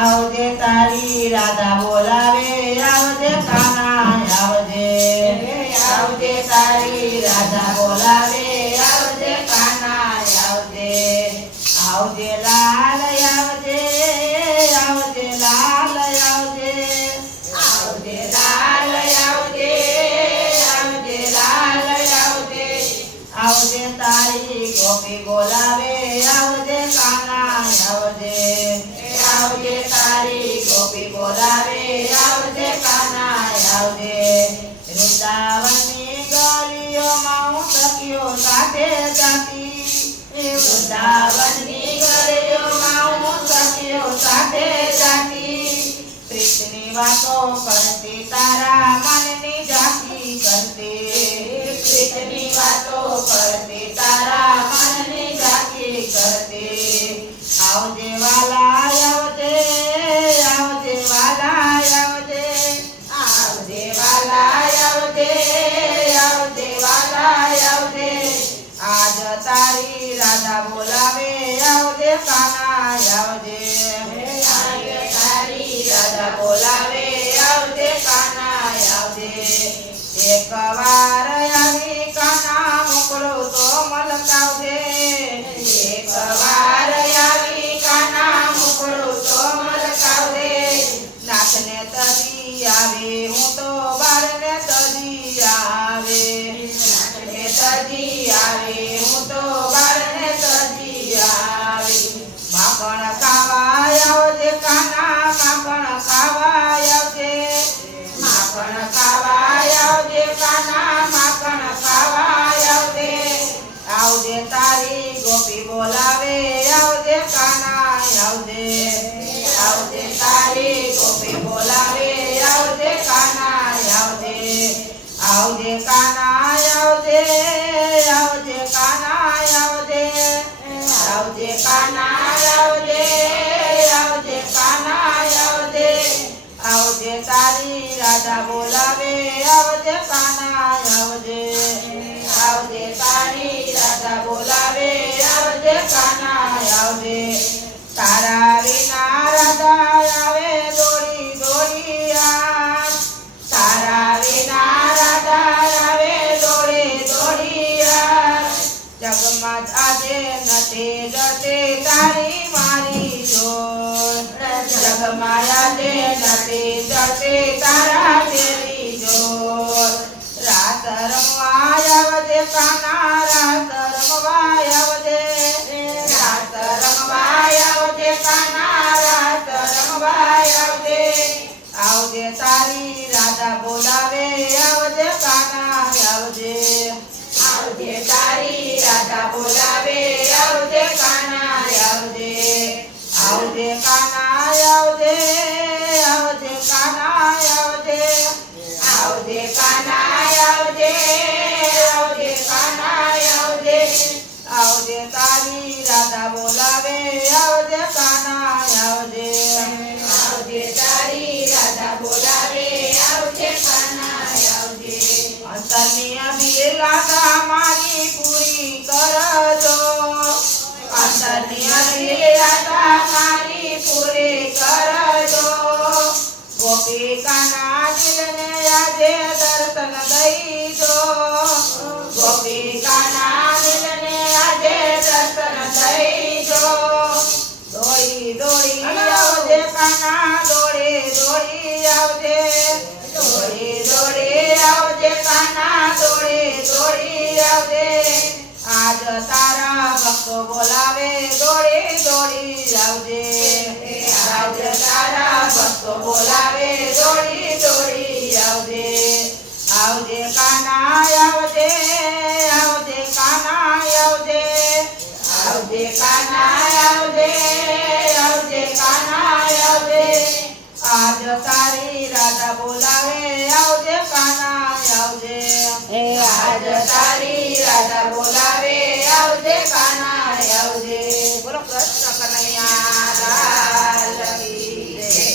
આવજે તારી રાધા બોલાવે આવજે કાના આવજે આવજે તારી રાધા બોલાવે આવજે કાના આવજે આવજે લાલ આવજે આવજે લાલ આવજે આવજે લાલ આવજે આવજે લાલ આવજે આવજે તારી ગોપી બોલાવે આવજે કાના આવજે આવજે તારી ગોપી બોલાવે આવજે કાના આવજે વૃંદાવનની ગલીઓમાં હું સખીઓ સાથે જાતી વૃંદાવનની ગલીઓમાં હું સખીઓ સાથે જાતી પ્રીતની વાતો કરતી તારા મનની ઝાંખી કરતી પ્રીતની વાતો કરતી તારા મનની ઝાંખી કરતી આવજે વાલા આવજે આવજે વાલા આવજે આવજે વાલા આવજે આવજે વાલા આવજે આજ તારી રાધા બોલાવે આવજે કાના આવજે આજ તારી રાધા બોલાવે આવજે કાના આવજે એક વાર આવી કાના મોકલો તો મલકાવજે એક વાર આવી કાના મોકલો તો મલકાવજે નાથને તજી આવે હું તો બારને તજી આવે નાથને તજી આવે હું તો બારને તજી આવે માખણ ખાવા આવજે કાના માખણ ખાવા આવજે માખણ ખાવા આવજે કાના માખણ ખાવા આવજે આવજે તારી ગોપી બોલાવે આવજે કાના આવજે આવજે તારી ગોપી બોલાવે આવજે કાના આવજે આવજે કાના આવજે આવજે કાના આવજે આવજે કાના આવજે આવજે કાના આવજે આવજે તારી રાધા બોલાવે આવજે કાના આવજે આવજે તારી રાધા બોલાવે આવજે કાના આવજે તારા વિના રાધા આવે દોડી દોડી આવ તારા વિના રાધા આવે દોડી દોડી આવ જગમાં આજે નથી જતી તારી મારી જોડ જગમાં આજે નથી જતી તારા તેરી જોડ રાત રમવા આવજે કાના રાત રમવા આવજે રાત રમવા આવજે કાના રાત રમવા આવજે આવજે તારી રાધા બોલાવે આવજે કાના આવજે આવજે તારી રાધા બોલાવે આવજે કાના આવજે આવજે કાના આવજે આવજે કાના આવજે આવજે કાના આવજે આવજે કાના આવજે આવજે તારી રાધા બોલાવે આવજે કાના આવજે આવજે તારી રાધા બોલાવે આવજે કાના આવજે અંતરની અભિલાષા મારી પૂરી કરજો અંતરની અભિલાષા મારી પૂરી કરજો ગોપી કાના દિલને આજે દર્શન દઈજો ગોપી કાના દિલને આજે દર્શન દઈજો દોડી દોડી આવજે કાના દોડી દોડી આવજે દોડી દોડી આવજે કાના દોડી દોડી આવજે આજ તારા ભક્તો બોલાવે દોડી દોડી આવજે આજ તારા ભક્તો બોલાવે દોડી દોડી આવજે આવજે કાના આવજે